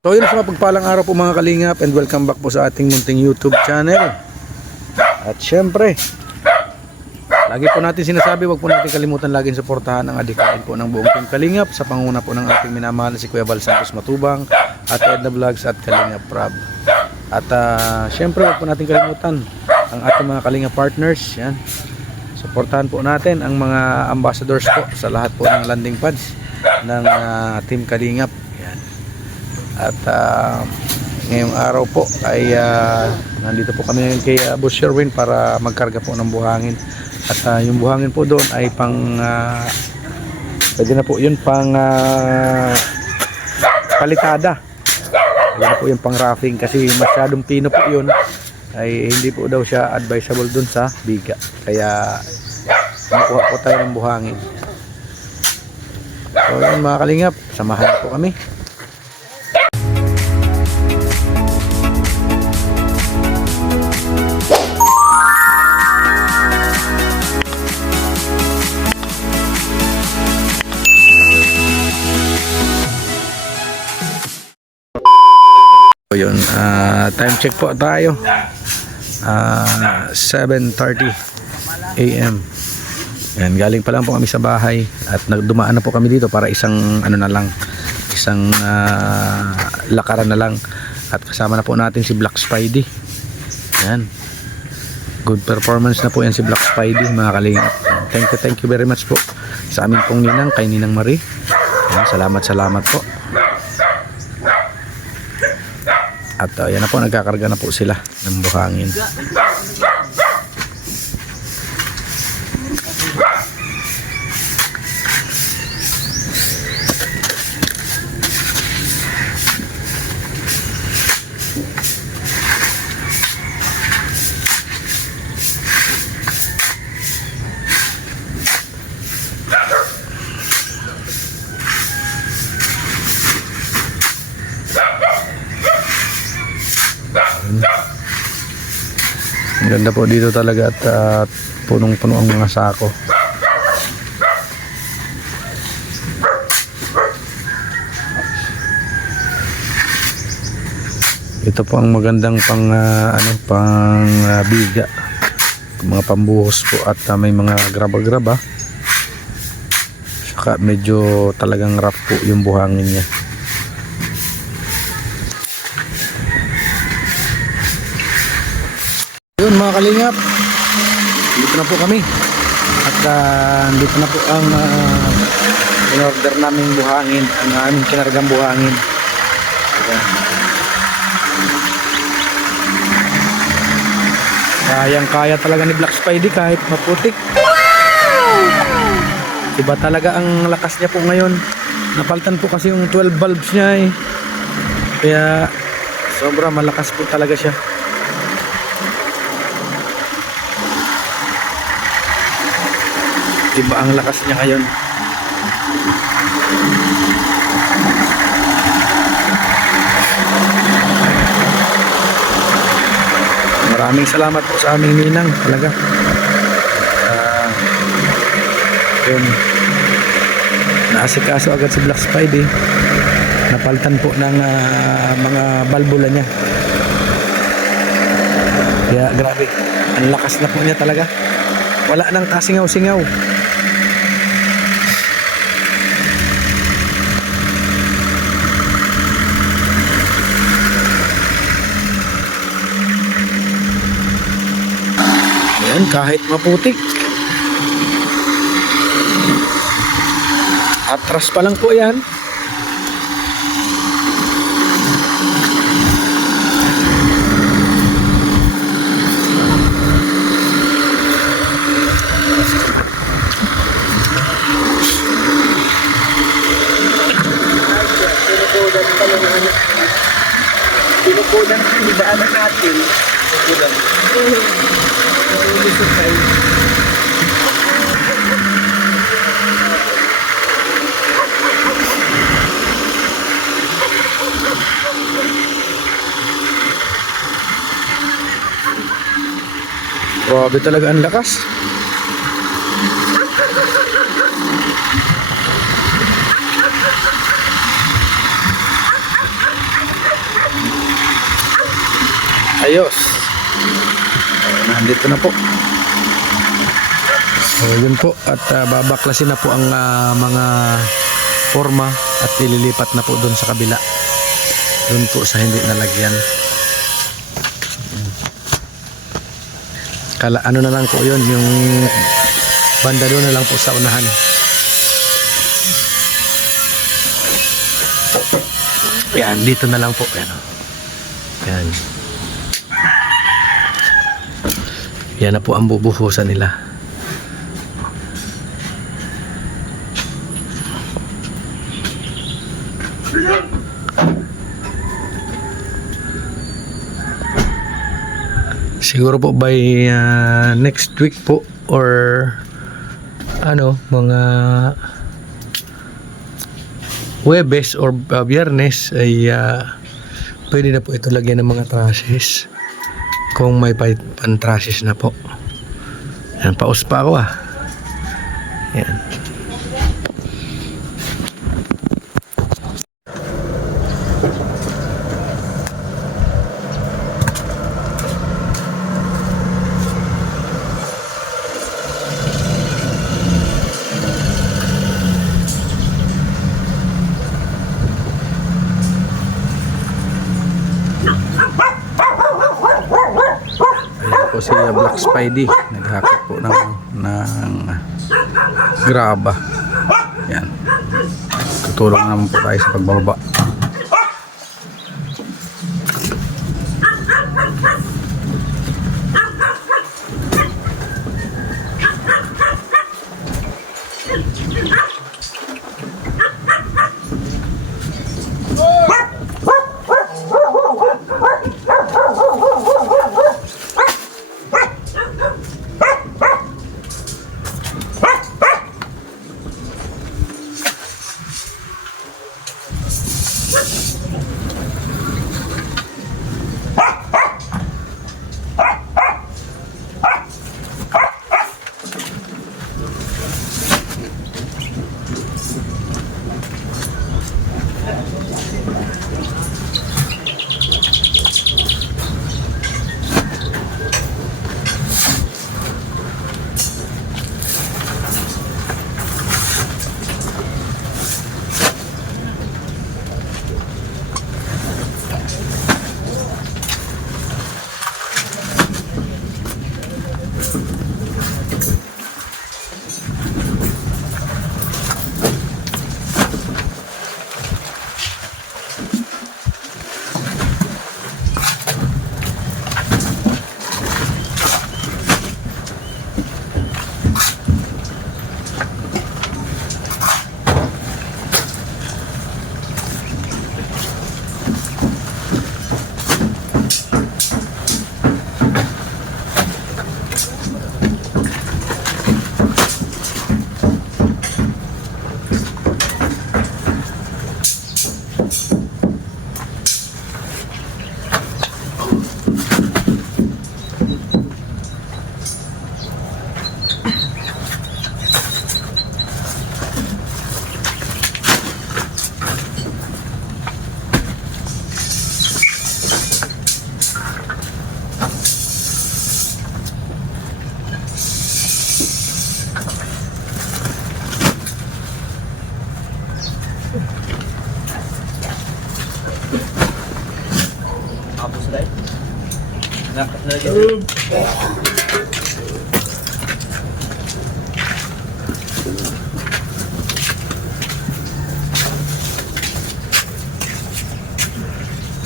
So yun, sa mapagpalang araw po mga kalingap, and welcome back po sa ating munting YouTube channel. At syempre, lagi po natin sinasabi, wag po natin kalimutan laging suportahan ang adikain po ng buong Team Kalingap sa panguna po ng ating minamahal na si Kuya Val Santos Matubang at Edna Vlogs at Kalingap Prab. At syempre, wag po natin kalimutan ang ating mga Kalingap partners. Yan, suportahan po natin ang mga ambassadors po sa lahat po ng landing pads ng Team Kalingap. At ngayong araw po ay nandito po kami kay Boss Sherwin para magkarga po ng buhangin. At yung buhangin po doon ay pang pwede na po yun pang palitada. Pwede na po yung pang roughing kasi masyadong pino po yun, ay hindi po daw siya advisable doon sa biga. Kaya makuha po tayo ng buhangin. So yun mga kalingap, samahan po kami. So yun, time check po tayo, 7:30 AM. Yan, galing pa lang po kami sa bahay at nagdumaan na po kami dito para isang isang lakaran na lang. At kasama na po natin si Black Spidey. Yan, good performance na po yan si Black Spidey mga kalingap. Thank you very much po sa amin pong ninang, kay Ninang Marie. Yan, salamat po. At yan na po, nagkakarga na po sila ng buhangin. Ang ganda po dito talaga at punong-puno ang mga sako. Ito po ang magandang pang biga, mga pambuhos po, at may mga graba-graba. Saka medyo talagang rough po yung buhangin niya. Yun mga kalingap, dito na po kami at dito na po ang in-order naming buhangin, ang aming kinargang buhangin. Kayang-kaya talaga ni Black Spidey kahit maputik. Iba talaga ang lakas niya po ngayon. Napalitan po kasi yung 12 bulbs niya eh. Kaya sobra malakas po talaga siya. Iba ang lakas niya ngayon. Maraming salamat po sa aming ninang talaga. Yun, naasikaso agad si Black Spidey. Napalitan po ng mga balbula niya. Kaya grabe, ang lakas na po niya talaga. Wala nang kasingaw-singaw. Ayan, kahit maputik. Atras pa lang po yan. Pinukudan ang didaanan natin. Pinukudan. Pinukudan tayo. Grabe talaga ang lakas. Ayos. Nandito na po. So yun po at babaklasin na po ang mga forma at ililipat na po doon sa kabila. Doon po sa hindi nalagyan. Ano na lang po yun, yung banda doon na lang po sa unahan. Yan, dito na lang po. Yan. Yan na po ang bubuhusan nila. Siguro po by next week po or mga Huwebes or Biyernes ay pwede na po ito lagyan ng mga trusses kung may pan-trusses na po. Yan, paus pa ako Yan. Po si Black Spidey naghakot po ng graba. Yan, tutulong naman po tayo sa pagbababa.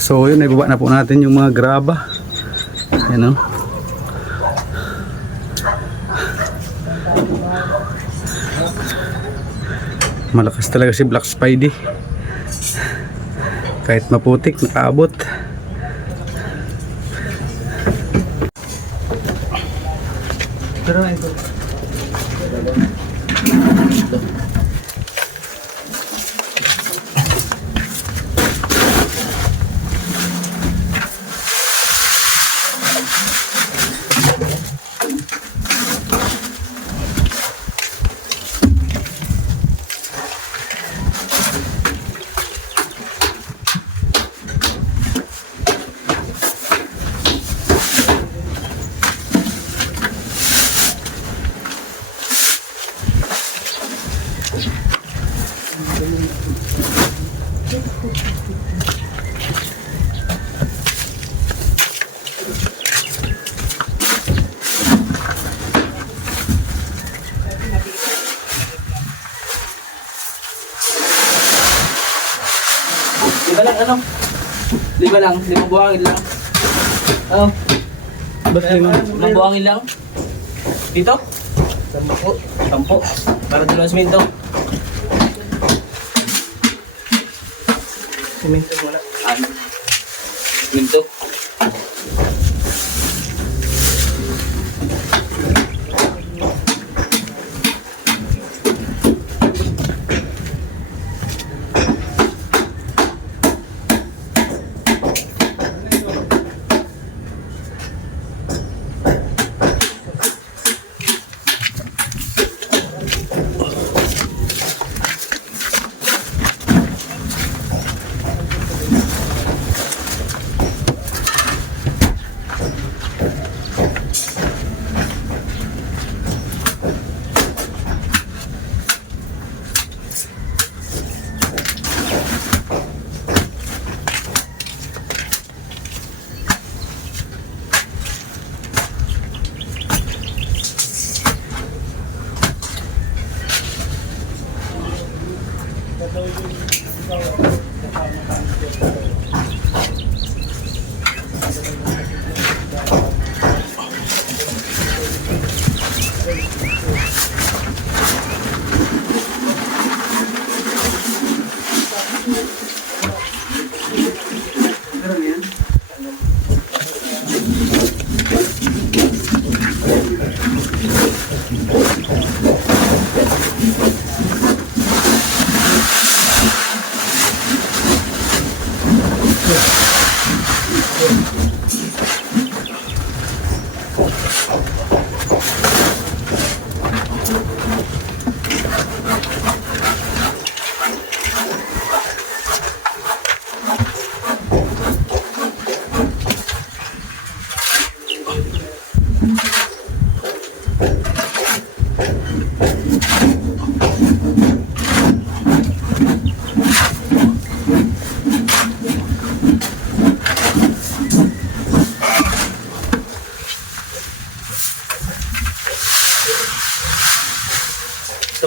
So yun, ibaba na po natin yung mga graba. Yan o. Malakas talaga si Black Spidey. Kahit maputik, nakaabot. Pero ito. 5 lang, 5 buhangin lang. Oh. Ba't lima? 5 buhangin lang. Dito? 10. Para 2 siminto. Siminto muna. Siminto.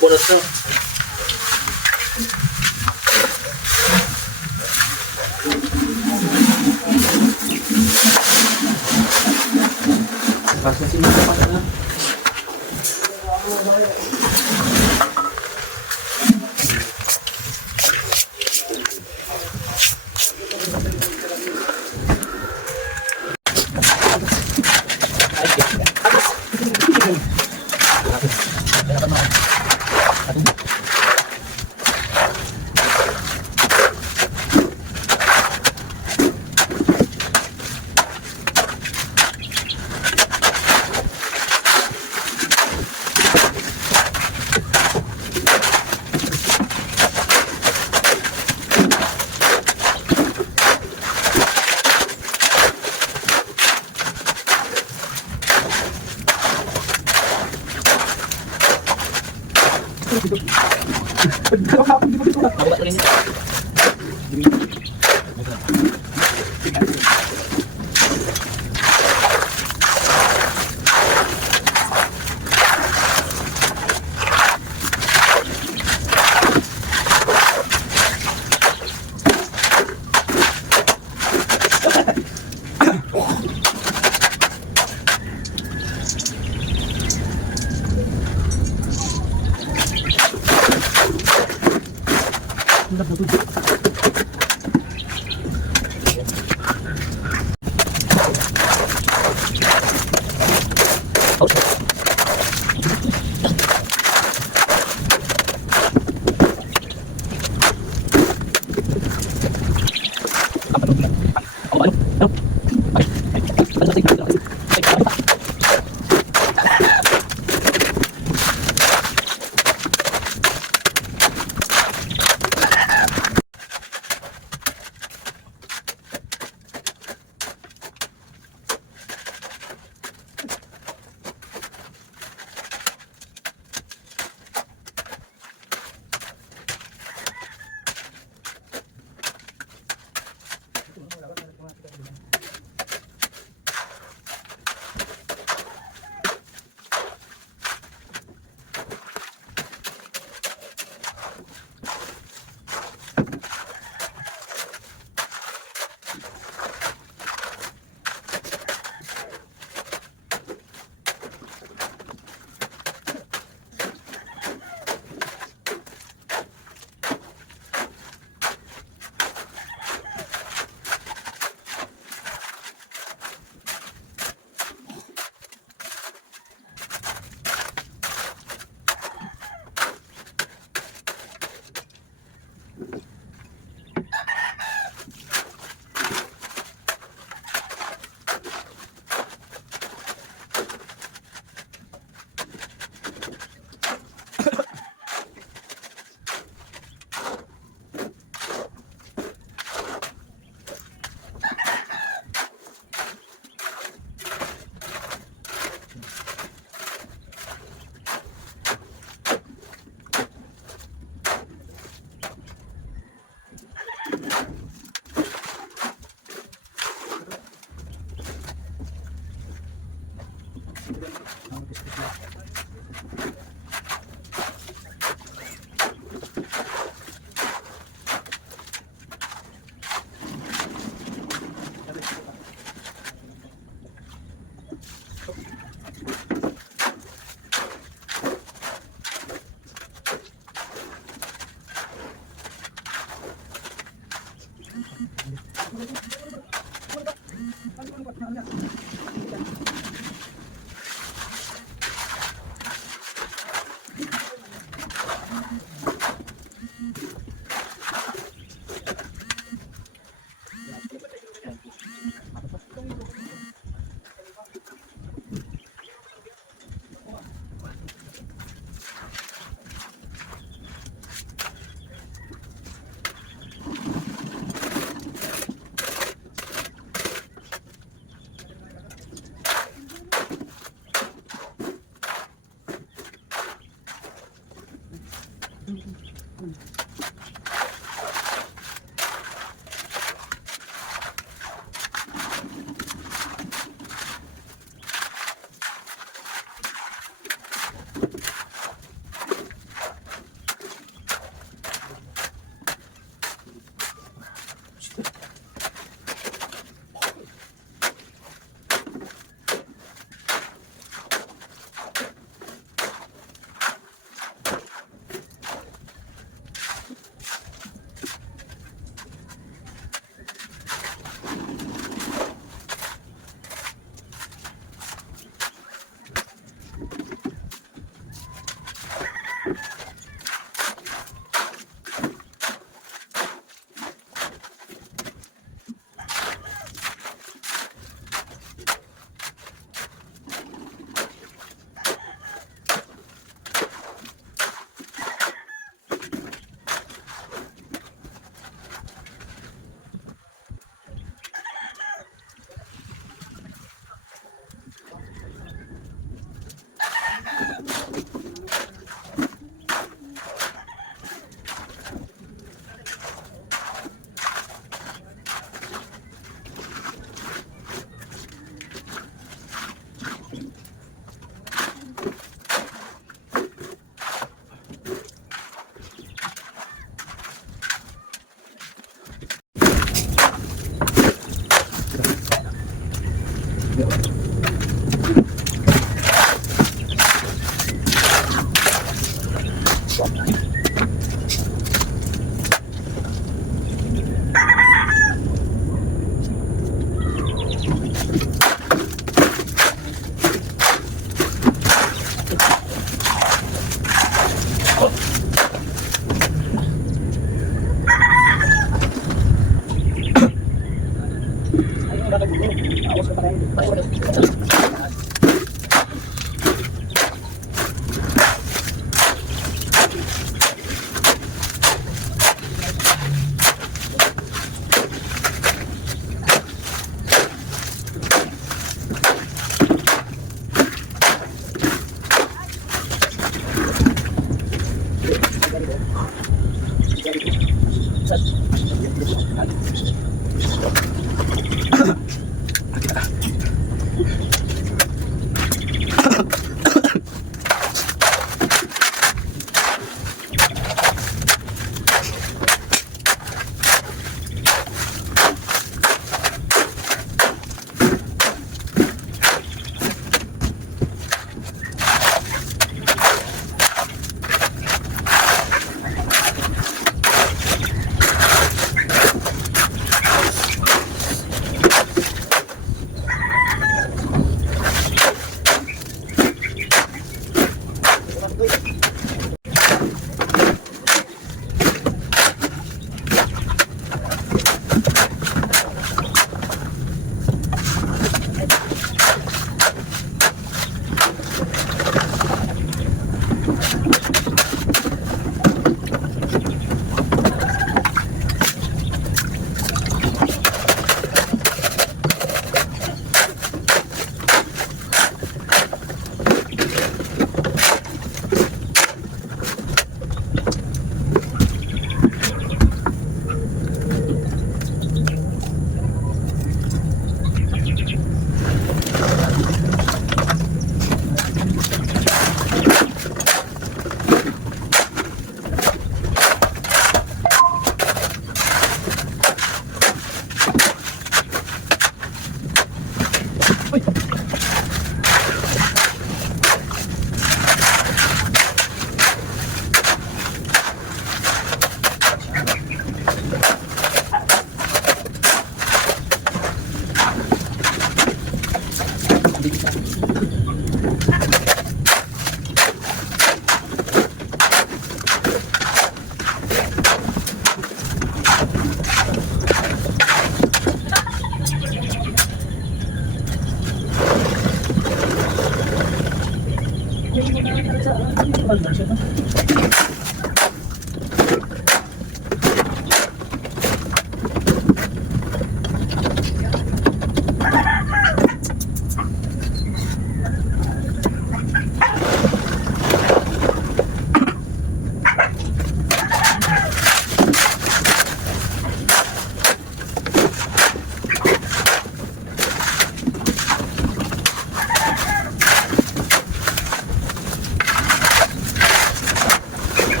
Bunot na. Kasi sinita pa na.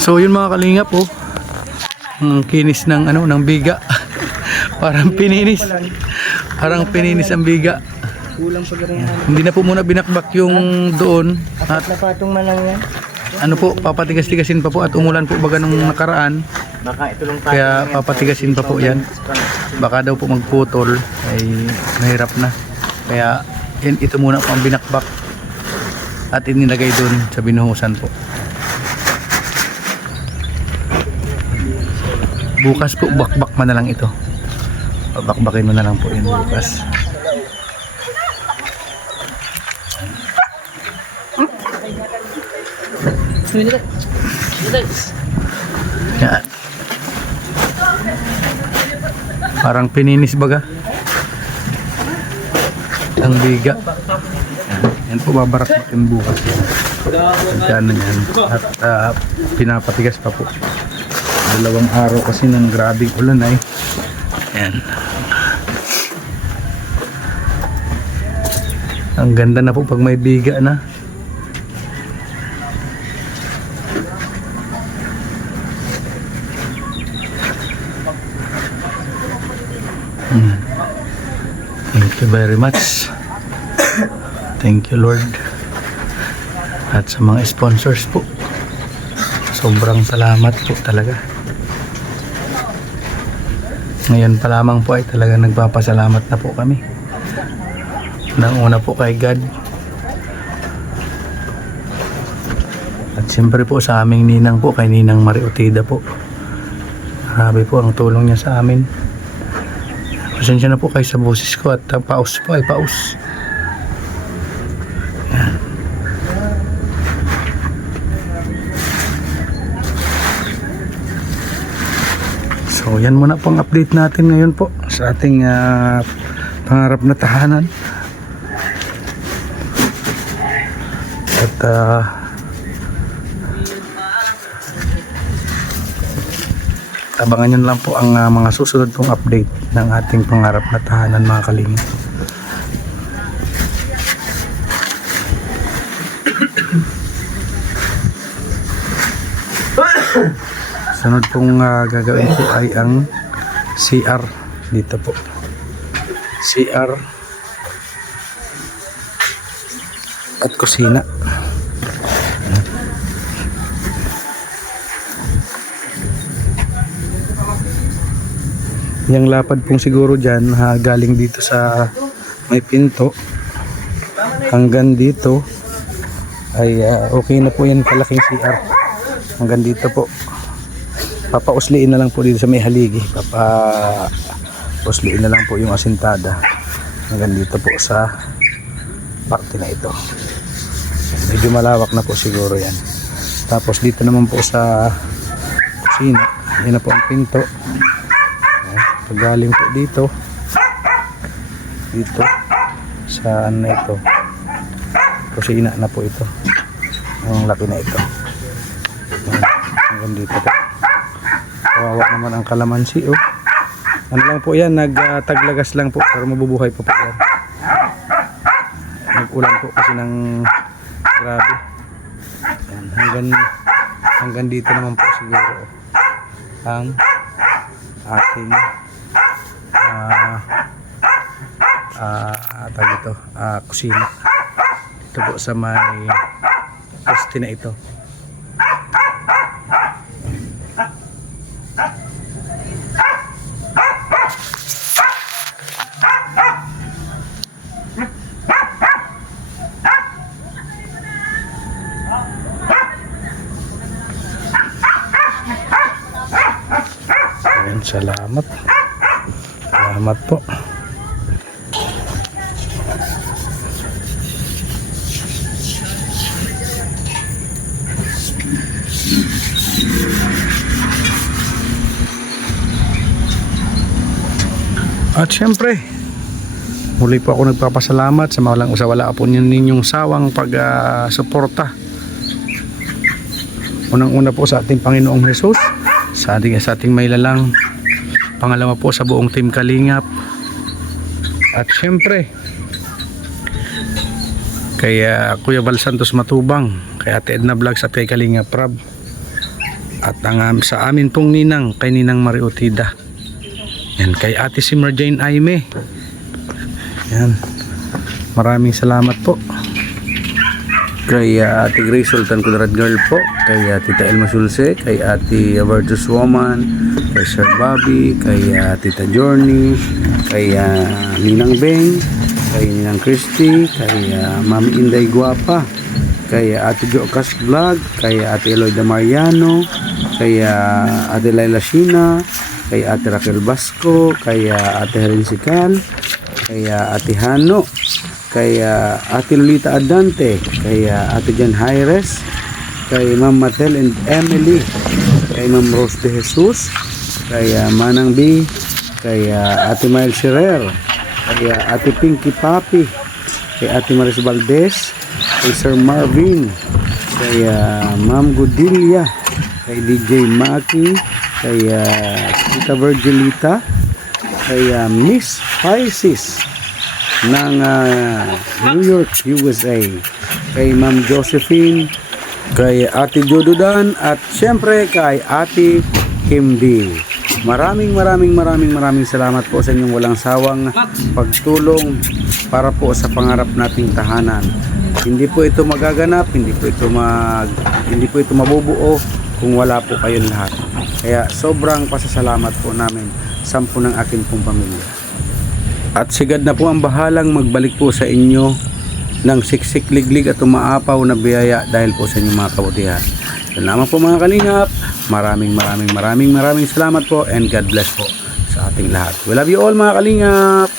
So yun mga kalingap po. Ang kinis ng ano ng biga. Parang pininis. Parang pininis ang biga. Kulang pa rin. Hindi na po muna binakbak yung doon at Napatong na lang yan. ano po papatigas-tigasin pa po at umulan po baga nung nakaraan. Baka ito lang tayo. Kaya papatigasin pa po yan. Baka daw po magputol ay mahirap na. Kaya yan, ito muna po ang binakbak at inilagay doon sa binuhusan po. Bukas po bakbak mo na lang ito. Bakbakin mo na lang po yun bukas. Yan. Parang pininis baga ang biga. Yan po babarak-bakin bukas. Pagkano yan. At pinapatigas pa po. 2 araw kasi ng grabing ulan ay. Yan. Ang ganda na po pag may biga na. Thank you very much. Thank you, Lord. At sa mga sponsors po, sobrang salamat po talaga. Ngayon pa lamang po ay talaga nagpapasalamat na po kami. Una po kay God. At siyempre po sa aming ninang po, kay Ninang Mariotida po. Grabe po ang tulong niya sa amin. Pasensya na po kayo sa boses ko at paus po ay paus. Yan. So yan muna pong update natin ngayon po sa ating pangarap na tahanan. At abangan nyo lang po ang mga susunod pong update ng ating pangarap na tahanan, mga kalingap. Sunod pong gagawin po ay ang CR dito po. CR at kusina. Yung lapad pong siguro dyan galing dito sa may pinto hanggang dito ay okay na po yan, kalaking CR. Hanggang dito po. Papausliin na lang po dito sa may haligi. Papausliin na lang po yung asintada hanggang dito po sa parte na ito. Medyo malawak na po siguro yan. Tapos dito naman po sa kusina, yan na po ang pinto. Galing po dito sa ano na ito, kusina na po ito, ang laki na ito. Hanggang dito po. Kawawa naman ang kalamansi, oh. Ano lang po yan, nagtaglagas lang po pero mabubuhay pa po yan. Nag-ulan po kasi ng grabe. Yan, hanggang dito naman po siguro ang ating kusina. Ito po sa may poste na ito. Ayan, salamat po. At syempre, muli po ako nagpapasalamat sa wala po ninyong sawang pag-suporta. Unang-una po sa ating Panginoong Jesus, sa ating mailalang. Pangalawa po sa buong Team Kalingap. At syempre, kay Kuya Val Santos Matubang, kay Ate Edna Vlogs at kay Kalingap Rab. At sa amin pong ninang, kay Ninang Mariotida. Yan, kay Ate Simmer Jane Aime. Yan. Maraming salamat po. Kay Ate Grace Sultan Kudrad Girl po. Kay Tita Elma Sulse. Kay Ate Virtuous Woman. Kay Sir Bobby. Kay Tita Journey. Kay Ninang Beng. Kay Ninang Christy. Kay Mami Inday Guapa. Kay Ate Jocas Vlog. Kay Ate Eloida Mariano. Kay Ate Laila Shina. Kay Ate Raquel Basco, kay Ate Helen Sical, kay Ate Hano, kay Ate Lolita Adante, kay Ate Jan Jaires, kay Ma'am Matel and Emily, kay Ma'am Rose de Jesus, kay Manang B, kay Ate Mael Scherer, kay Ate Pinky Papi, kay Ate Maris Valdez, kay Sir Marvin, kay Ma'am Godilla, kay DJ Maki, kay Tita Virgilita, kay Miss Pisces, ng New York, USA. Kay Ma'am Josephine, kay Ate Jododan, at syempre kay Ate Kim D. Maraming salamat po sa inyong walang sawang pagtulong para po sa pangarap nating tahanan. Hindi po ito magaganap, hindi po ito mabubuo kung wala po kayong lahat. Kaya sobrang pasasalamat po namin sa ng akin pong pamilya. At sigad na po ang bahalang magbalik po sa inyo ng siksik, liglig at umaapaw na biyaya dahil po sa inyong mga kabutihan. Salamat po mga kalingap. Maraming salamat po, and God bless po sa ating lahat. We love you all mga kalingap.